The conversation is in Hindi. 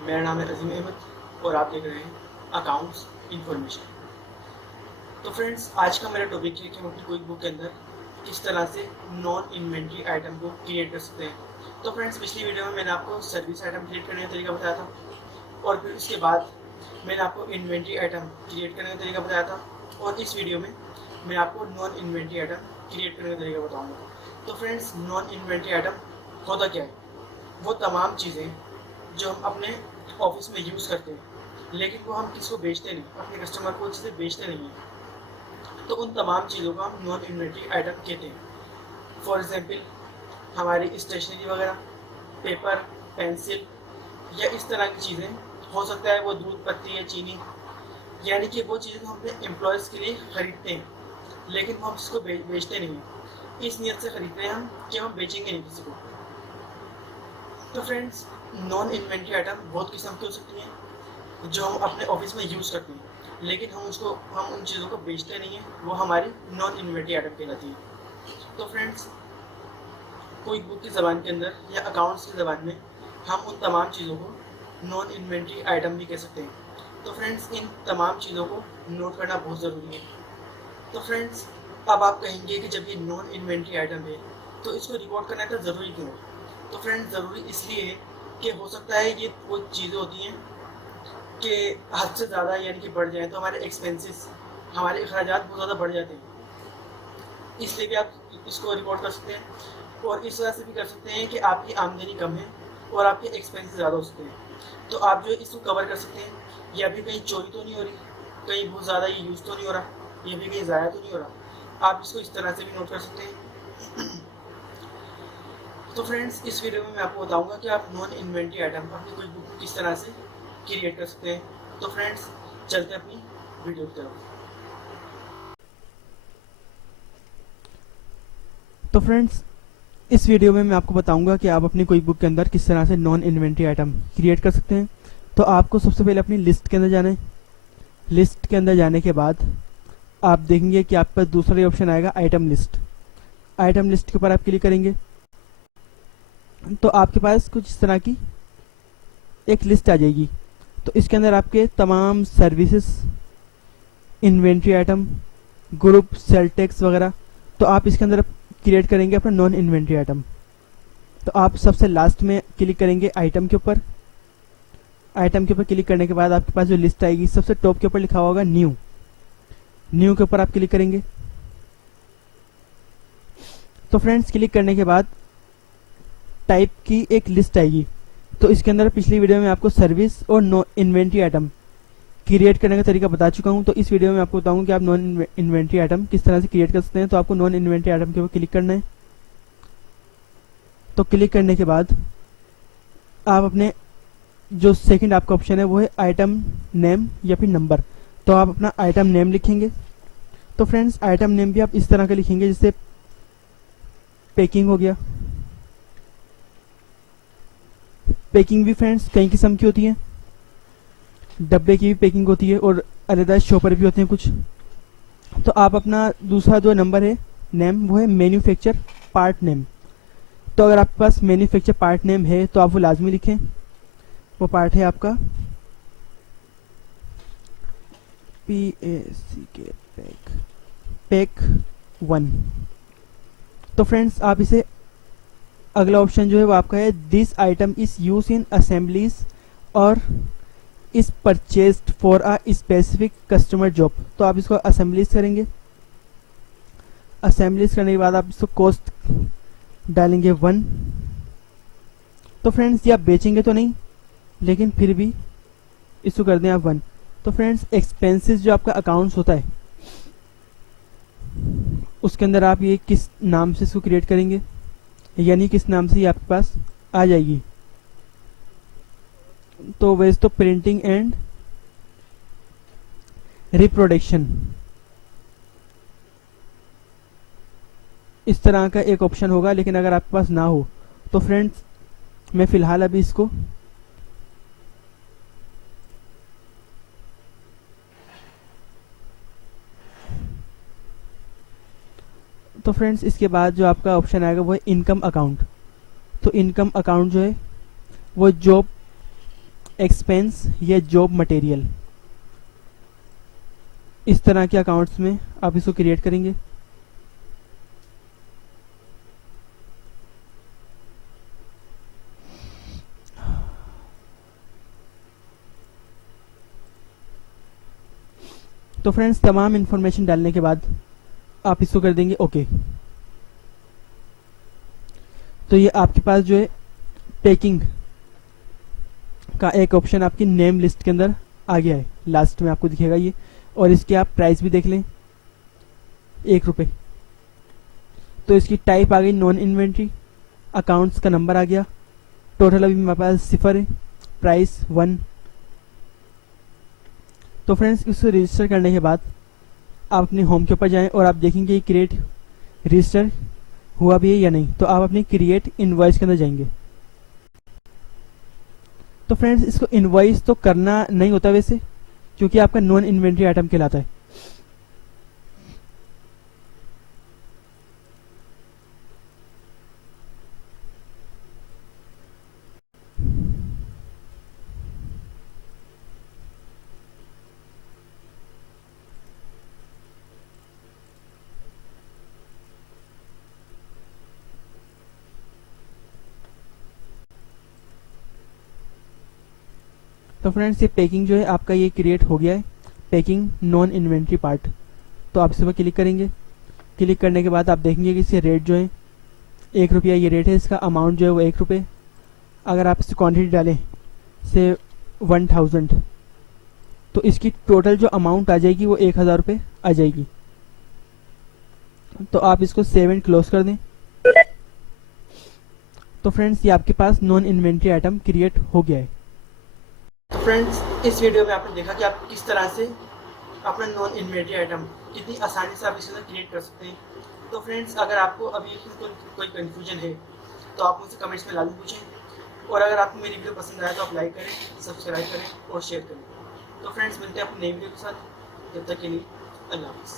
मेरा नाम है अजीम अहमद और आप देख रहे हैं अकाउंट्स इन्फॉर्मेशन। तो फ्रेंड्स, आज का मेरा टॉपिक है कि हम अपनी क्विक बुक के अंदर किस तरह से नॉन इन्वेंट्री आइटम को क्रिएट कर सकते हैं। तो फ्रेंड्स, पिछली वीडियो में मैंने आपको सर्विस आइटम क्रिएट करने का तरीका बताया था और फिर उसके बाद मैंने आपको इन्वेंट्री आइटम क्रिएट करने का तरीका बताया था, और इस वीडियो में मैं आपको नॉन इन्वेंट्री आइटम क्रिएट करने का तरीका बताऊँगा। तो फ्रेंड्स, नॉन इन्वेंट्री आइटम होता क्या है? वो तमाम चीज़ें जो हम अपने ऑफिस में यूज़ करते हैं लेकिन वो हम किसी को बेचते नहीं, अपने कस्टमर को चीज़ें बेचते नहीं हैं, तो उन तमाम चीज़ों को हम नॉन इन्वेंट्री आइटम कहते हैं। फॉर एग्जांपल, हमारी स्टेशनरी वगैरह, पेपर, पेंसिल या इस तरह की चीज़ें, हो सकता है वो दूध, पत्ती या चीनी, यानी कि वो चीज़ें हम अपने एम्प्लॉयज़ के लिए ख़रीदते हैं लेकिन वो हम इसको बेचते नहीं हैं। इस नीयत से ख़रीदते हैं हम कि हम बेचेंगे नहीं किसी को। तो फ्रेंड्स, नॉन इन्वेंट्री आइटम बहुत किस्म की हो सकती हैं जो हम अपने ऑफिस में यूज़ करते हैं लेकिन हम उन चीज़ों को बेचते नहीं हैं, वो हमारी नॉन इन्वेंट्री आइटम कहलाती है। तो फ्रेंड्स, कोई बुक की ज़बान के अंदर या अकाउंट्स की ज़बान में हम उन तमाम चीज़ों को नॉन इन्वेंट्री आइटम भी कह सकते हैं। तो फ्रेंड्स, इन तमाम चीज़ों को नोट करना बहुत ज़रूरी है। तो फ्रेंड्स, अब आप कहेंगे कि जब ये नॉन इन्वेंट्री आइटम है तो इसको रिकॉर्ड करना इतना ज़रूरी क्यों है? तो फ्रेंड्स, ज़रूरी इसलिए है कि हो सकता है ये वो चीज़ें होती हैं कि हद से ज़्यादा यानी कि बढ़ जाए तो हमारे एक्सपेंसेस, हमारे अखराजात बहुत ज़्यादा बढ़ जाते हैं। इसलिए भी आप इसको रिकॉर्ड कर सकते हैं, और इस वजह से भी कर सकते हैं कि आपकी आमदनी कम है और आपके एक्सपेंसेस ज़्यादा हो सकते हैं। तो आप जो इसको कवर कर सकते हैं, ये अभी कहीं चोरी तो नहीं हो रही, कहीं बहुत ज़्यादा ये यूज़ तो नहीं हो रहा, ये भी कहीं ज़ाया तो नहीं हो रहा। आप इसको इस तरह से भी नोट कर सकते हैं। तो फ्रेंड्स, इस वीडियो में मैं आपको बताऊंगा कि आप नॉन इन्वेंट्री आइटम अपनी कोई बुक किस तरह से क्रिएट कर सकते हैं। तो फ्रेंड्स, चलते हैं अपनी वीडियो की तरफ। तो फ्रेंड्स, इस वीडियो में मैं आपको बताऊंगा कि आप अपनी कोई बुक के अंदर किस तरह से नॉन इन्वेंट्री आइटम क्रिएट कर सकते हैं। तो आपको सबसे पहले अपनी लिस्ट के अंदर जाना है। लिस्ट के अंदर जाने के बाद आप देखेंगे कि आपके पास दूसरा ऑप्शन आएगा आइटम लिस्ट। आइटम लिस्ट के ऊपर आप क्लिक करेंगे तो आपके पास कुछ इस तरह की एक लिस्ट आ जाएगी। तो इसके अंदर आपके तमाम services, inventory item, group, sale tax वगैरह, तो आप इसके अंदर क्रिएट करेंगे अपना नॉन इन्वेंट्री आइटम। तो आप सबसे लास्ट में क्लिक करेंगे आइटम के ऊपर। आइटम के ऊपर क्लिक करने के बाद आपके पास जो लिस्ट आएगी, सबसे टॉप के ऊपर लिखा होगा न्यू। न्यू के ऊपर आप क्लिक करेंगे। तो फ्रेंड्स, क्लिक करने के बाद टाइप की एक लिस्ट आएगी। तो इसके अंदर पिछली वीडियो में आपको सर्विस और नो इन्वेंट्री आइटम क्रिएट करने का तरीका बता चुका हूं। तो इस वीडियो में आपको बताऊंगा कि आप नॉन इन्वेंट्री आइटम किस तरह से क्रिएट कर सकते हैं। तो आपको नॉन इन्वेंट्री आइटम के ऊपर क्लिक करना है। तो क्लिक करने के बाद आप अपने जो सेकंड आपका ऑप्शन है वो है आइटम नेम या फिर नंबर। तो आप अपना आइटम नेम लिखेंगे। तो फ्रेंड्स, आइटम नेम भी आप इस तरह का लिखेंगे, जैसे पैकिंग हो गया। पैकिंग भी फ्रेंड्स कई किस्म की होती है, डब्बे की भी पैकिंग होती है और अलग शॉपर भी होते हैं कुछ। तो आप अपना दूसरा जो नंबर है नेम, वो है मैन्युफैक्चर पार्ट नेम। तो अगर आपके पास मैन्युफैक्चर पार्ट नेम है तो आप वो लाजमी लिखें। वो पार्ट है आपका PACK, पैक 1। तो फ्रेंड्स, आप इसे अगला ऑप्शन जो है वो आपका है this item is use in assemblies और is purchased for a specific customer job. तो आप इसको असेंबलीज करेंगे। असेंबलीज करने के बाद आप इसको कॉस्ट डालेंगे 1। तो फ्रेंड्स, ये आप बेचेंगे तो नहीं, लेकिन फिर भी इसको कर दें आप 1। तो फ्रेंड्स, एक्सपेंसेस जो आपका अकाउंट्स होता है उसके अंदर आप ये किस नाम से इसको क्रिएट करेंगे, यानी किस नाम से ये आपके पास आ जाएगी। तो वैसे तो प्रिंटिंग एंड रिप्रोडक्शन इस तरह का एक ऑप्शन होगा, लेकिन अगर आपके पास ना हो तो फ्रेंड्स, मैं फिलहाल अभी इसको तो फ्रेंड्स, इसके बाद जो आपका ऑप्शन आएगा वो है इनकम अकाउंट। तो इनकम अकाउंट जो है वो जॉब एक्सपेंस या जॉब मटेरियल, इस तरह के अकाउंट्स में आप इसको क्रिएट करेंगे। तो फ्रेंड्स तमाम इन्फॉर्मेशन डालने के बाद आप इसको कर देंगे ओके। तो ये आपके पास जो है पैकिंग का एक ऑप्शन आपकी नेम लिस्ट के अंदर आ गया है, लास्ट में आपको दिखेगा ये। और इसके आप प्राइस भी देख लें, 1 रुपये। तो इसकी टाइप आ गई नॉन इन्वेंट्री, अकाउंट्स का नंबर आ गया, टोटल अभी मेरे पास 0 है, प्राइस 1। तो फ्रेंड्स इसको रजिस्टर करने के बाद आप अपने होम के ऊपर जाएं और आप देखेंगे ये क्रिएट रजिस्टर हुआ भी है या नहीं। तो आप अपनी क्रिएट इनवॉइस के अंदर जाएंगे। तो फ्रेंड्स इसको इनवॉइस तो करना नहीं होता वैसे, क्योंकि आपका नॉन इन्वेंट्री आइटम कहलाता है। तो फ्रेंड्स ये पैकिंग जो है आपका ये क्रिएट हो गया है, पैकिंग नॉन इन्वेंट्री पार्ट। तो आप इस पर क्लिक करेंगे। क्लिक करने के बाद आप देखेंगे कि इसके रेट जो है 1 रुपया ये रेट है, इसका अमाउंट जो है वो 1 रुपये। अगर आप इसकी क्वांटिटी डालें से 1000, तो इसकी टोटल जो अमाउंट आ जाएगी वो 1000 रुपये आ जाएगी। तो आप इसको सेव एंड क्लोज कर दें। तो फ्रेंड्स ये आपके पास नॉन इन्वेंट्री आइटम क्रिएट हो गया है। तो फ्रेंड्स इस वीडियो में आपने देखा कि आप किस तरह से अपना नॉन इन्वेंट्री आइटम कितनी आसानी से आप इसके अंदर क्रिएट कर सकते हैं। तो फ्रेंड्स अगर आपको अभी कोई कन्फ्यूजन है तो आप मुझसे कमेंट्स में लाजमी पूछें। और अगर आपको मेरी वीडियो पसंद आए तो आप लाइक करें, सब्सक्राइब करें और शेयर करें। तो फ्रेंड्स मिलते हैं अपनी नई वीडियो के साथ, जब तक के लिए अल्लाह हाफ़िज़।